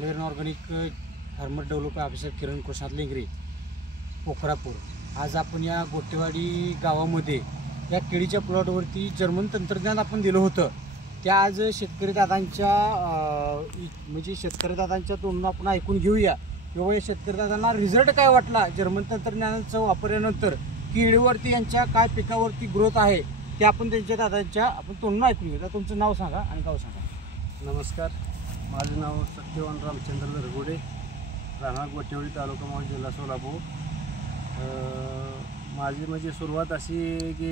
ॲल्युअर organic farmer development officer किरण कृष्णात लेंगरे पोखरापूर. आज आपण या गोटेवाडी गावामध्ये या केळीच्या प्लॉटवरती जर्मन तंत्रज्ञान आपण दिलं होतं. त्या आज शेतकरी दादांच्या म्हणजे शेतकरी दादांच्या तोंडून आपण ऐकून घेऊया किंवा या शेतकरी दादांना रिझल्ट काय वाटला जर्मन तंत्रज्ञानाचा वापरल्यानंतर, केळीवरती यांच्या काय पिकावरती ग्रोथ आहे ते आपण त्यांच्या दादांच्या आपण तोंडून ऐकून घेऊया. तुमचं नाव सांगा आणि गाव सांगा. नमस्कार, माझं नाव सत्यवान रामचंद्र दरगुडे, राहणार गोटेवाडी, तालुका मावळ, जिल्हा सोलापूर. माझी म्हणजे सुरुवात अशी की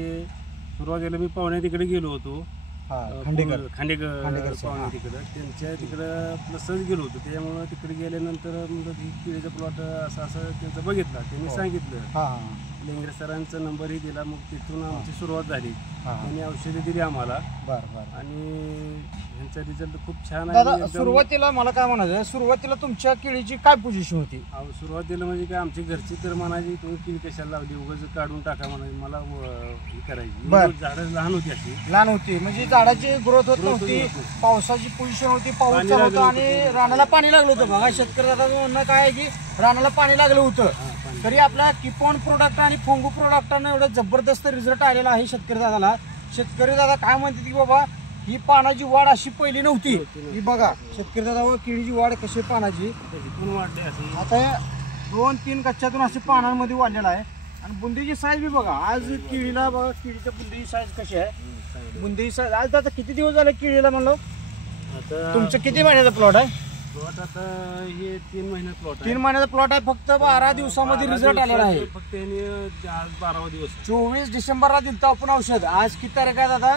सुरुवातीला मी पाहुण्या तिकडे गेलो होतो, खांडेकर पाहुणे तिकडं, त्यांच्या तिकडं आपलं सहज गेलो होतो. त्यामुळं तिकडे गेल्यानंतर म्हणजे ही केळीचा प्लॉट असं त्यांचं बघितला, त्यांनी सांगितलं, लेंगरे सरांचा नंबरही दिला. मग तिथून आमची सुरुवात झाली. त्यांनी औषधे दिली आम्हाला आणि ह्यांचा रिझल्ट खूप छान आहे. सुरुवातीला मला काय म्हणायचं, सुरुवातीला तुमच्या केळीची काय पोझिशन होती? सुरुवातीला म्हणजे काय आमची घरची तर म्हणायची तुम्ही केळी कशाला लावली, उगाच काढून टाका म्हणायची. मला ही करायची, झाडं लहान होती, अशी लहान होती म्हणजे झाडाची ग्रोथ होत नव्हती, पावसाची पोझिशन होती, पाऊस चालू होता आणि रानाला पाणी लागलं होतं. बघा शेतकरी दादाचं म्हणणं काय आहे की रानाला पाणी लागलं होतं, तरी आपल्या किपॉन प्रोडक्ट आणि फोंगू प्रोडक्टानं एवढं जबरदस्त रिझल्ट आलेला आहे शेतकरी दादाला. शेतकरी दादा काय म्हणते की बाबा ही पानाची वाढ अशी पहिली नव्हती. ही बघा शेतकरी दादा केळीची वाढ कशी पानाची वाढली, अशी आता 2-3 कच्च्यातून अशी पानांमध्ये वाढलेला आहे. आणि बुंदीची साईज बी बघा, आज केळीला बघा केळीच्या बुंदीची साईज कशी आहे. बुंदीची साईज आज आता किती दिवस झाले केळीला म्हणलं? तुमचं किती महिन्याचा प्लॉट आहे? प्लॉट आता हे 3 महिन्यात प्लॉट आहे. 3 महिन्याचा प्लॉट आहे. फक्त 12 दिवसामध्ये रिझल्ट आलेला आहे. फक्त आज 12वा दिवस, 24 डिसेंबरला दिलतो आपण औषध. आज किती तारीख आहे दादा?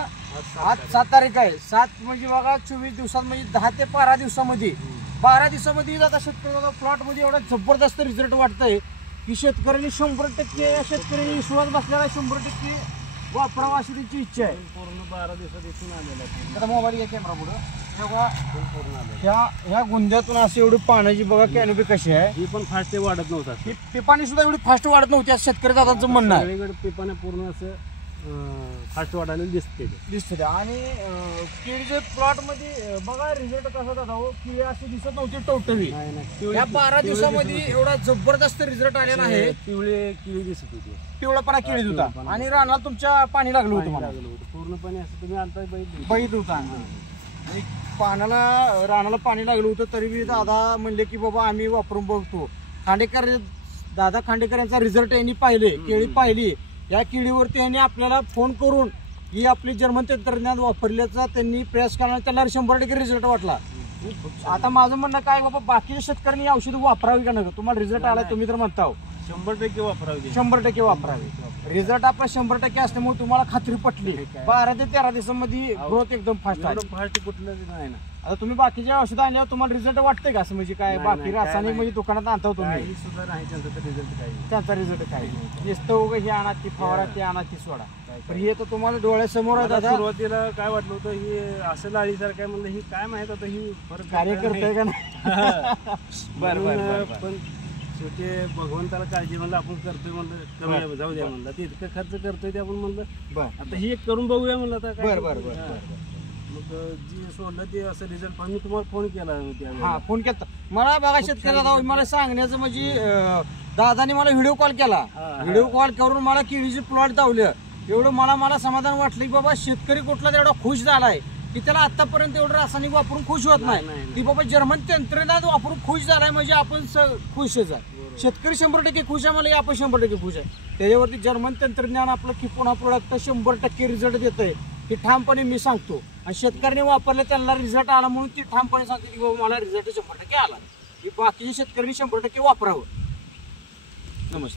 आज 7 तारीख आहे. 7 म्हणजे बघा 24 दिवसात म्हणजे 10 ते 12 दिवसामध्ये 12 दिवसामध्ये दादा शेतकरी प्लॉट मध्ये एवढा जबरदस्त रिझल्ट वाटतंय की शेतकऱ्यांनी 100% शेतकरी विश्वास बसलेला 100% वापरावा अशी त्यांची इच्छा आहे. पूर्ण 12 दिवसात इथून आलेला आहे. आता मोबाईल या कॅमेरा पुढे ह्या गुंद्यातून अशी एवढी पाण्याची बघा कॅनोपी कशी आहे. ही पण फास्ट वाढत नव्हता, ही पिपाणी सुद्धा एवढी फास्ट वाढत नव्हती असं शेतकरी दादांचं म्हणणं आहे. सगळीकडे पिपाने पूर्ण असं फास्ट वाढायला दिसते. आणि केळीच्या प्लॉट मध्ये बघा रिझल्ट कसा दादा हो, केळी अशी दिसत नव्हती टवटवी. या 12 दिवसामध्ये एवढा जबरदस्त रिझल्ट आलेला आहे. पिवळे केळी दिसत होती, पिवळापणा केळीत होता आणि रानाला तुमच्या पाणी लागलं होतं पूर्णपणे. असं तुम्ही आता बघित होता आणि रानाला पाणी लागलं होतं, तरी बी दादा म्हणले की बाबा आम्ही वापरून बघतो. दादा खांडेकर यांचा रिझल्ट यांनी पाहिले, केळी पाहिली. या केळीवरती यांनी आपल्याला फोन करून ही आपली जर्मन तंत्रज्ञान वापरल्याचा त्यांनी प्रयास केला, त्याला 100% रिझल्ट वाटला. आता माझं म्हणणं काय बाबा, बाकीच्या शेतकऱ्यांनी औषध वापरावी का नका? तुम्हाला रिझल्ट आला तुम्ही तर म्हणता 100% वापरावी, 100% वापरावी. रिझल्ट आपला 100% असल्यामुळे तुम्हाला खात्री पटली. 12 ते 13 दिवसांमध्ये ग्रोथ एकदम फास्ट कुठलं नाही ना. आता तुम्ही बाकीच्या औषधं आणल्यावर तुम्हाला रिझल्ट वाटतंय का असं? म्हणजे काय बाकी रासायनिक म्हणजे दुकानात आणता तुम्ही सुद्धा नाही त्यांचा रिझल्ट काय नुसतं उगा हे आणा ती फवारा ते आणा ती सोडा. तर हे तर तुम्हाला डोळ्यासमोर आहे दादा. सुरुवातीला काय वाटलं होतं ही असं लाळीसारखं काय म्हणलं, ही काय माहित आता ही परत कार्य करतंय का नाही. पण शेवटी भगवंताला काळजी म्हणलं आपण करतोय, म्हणलं करूया जाऊ द्या म्हणलं, ते इतकं खर्च करतोय ते आपण म्हणलं आता ही एक करून बघूया म्हणलं. आता काय मग जी सोडलं ते असं रिझल्ट पण मी तुम्हाला फोन केला. फोन केला मला बघा शेतकरी दादा, मला सांगण्याचं म्हणजे दादाने मला व्हिडिओ कॉल केला. व्हिडिओ कॉल करून मला केळीचे प्लॉट दावलं. एवढं मला समाधान वाटलं की बाबा शेतकरी कुठला तेवढा खुश झालाय की त्याला आतापर्यंत एवढं रासायनिक वापरून खुश होत नाही की बाबा जर्मन तंत्रज्ञान वापरून खुश झालाय म्हणजे आपण खुशच आहे. शेतकरी 100% खुश आहे, मला आपण 100% खुश आहे. त्याच्यावरती जर्मन तंत्रज्ञान आपलं किपोना प्रोडक्ट 100% रिझल्ट देतंय हे ठामपणे मी सांगतो. आणि शेतकऱ्यांनी वापरले त्यांना रिझल्ट आला म्हणून ती ठामपणे सांगते की बाबा मला रिझल्ट 100% आला. बाकीच्या शेतकऱ्यांनी 100% वापरावं. नमस्कार.